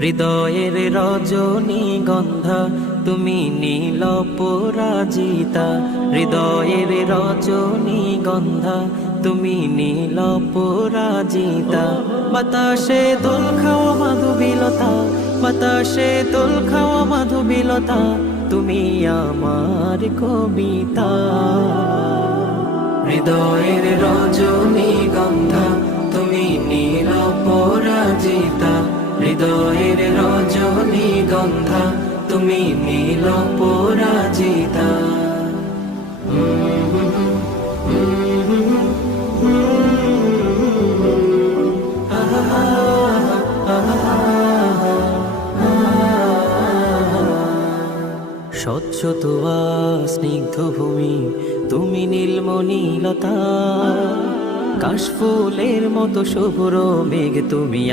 হৃদয়ের রজনীগন্ধা তুমি নীল পরাজিতা, হৃদয়ের রজনীগন্ধা তুমি নীল পরাজিতা। বাতাসে দোল খাওয়া মাধুবিলতা, বাতাসে দোল খাওয়া মাধুবিলতা, তুমি আমার কবিতা। হৃদয়ের রজনীগন্ধা তুমি নীল পরাজিতা, হৃদয়ের রজনীগন্ধা তুমি নীল পরাজিতা। স্বচ্ছ তুয়া স্নিগ্ধ ভূমি তুমি নীলমণিলতা, কাশফুলের মতো শুভ্র মেঘ তুমি।